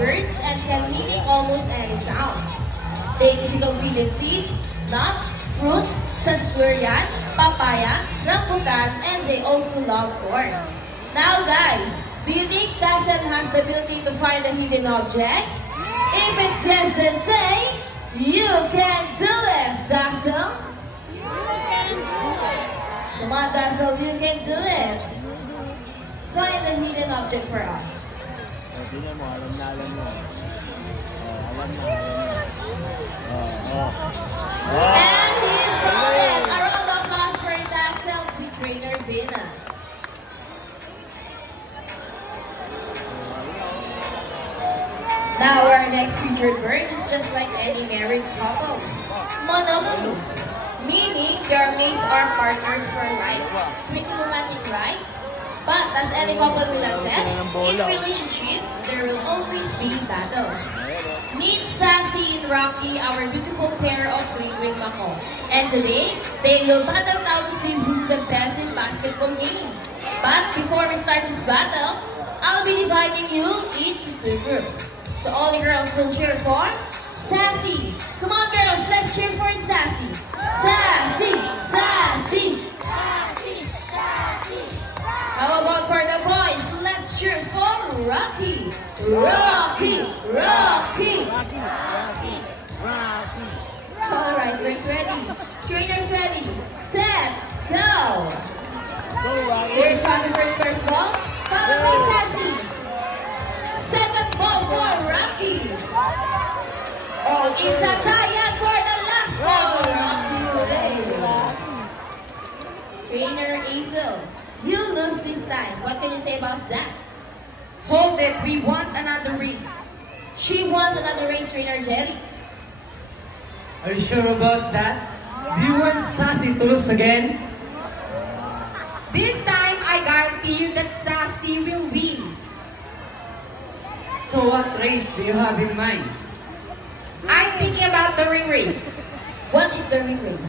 birds and can mimic almost any sound. They typical feed seeds, nuts, fruits such as durian, papaya, rambutan, and they also love corn. Now guys, do you think Dazzle has the ability to find a hidden object? If it's yes, then say, you can do it, Dazzle! You can do it! Come on, Dazzle, you can do it! Find a hidden object for us. Tingnan mo, alam na alam mo. Alam na. And he found it! A round of applause for Dazzle, the trainer Dana. Now our next featured bird is just like any married couples. Monogamous. Meaning their mates are partners for life. Pretty romantic, right? But as any couple will attest, in relationship, there will always be battles. Meet Sassy and Rocky, our beautiful pair of twins with Mako. And today, they will battle now to see who's the best in basketball game. But before we start this battle, I'll be dividing you into two groups. So all the girls will cheer for Sassy. Come on girls, let's cheer for Sassy. Sassy, Sassy. How about for the boys? Let's cheer for Rocky. Rocky, Rocky. Alright, girls ready. Trainers ready. Set, go. Here's Rocky first ball. Followed by Sassy. Second ball for Rocky. Oh, it's a tie for the last ball. Rocky wins. Trainer April, you lose this time. What can you say about that? Hold it, we want another race. She wants another race, Trainer Jerry. Are you sure about that? Do you want Sassy to lose again? This time, I guarantee you that Sassy will win. So what race do you have in mind? I'm thinking about the ring race. What is the ring race?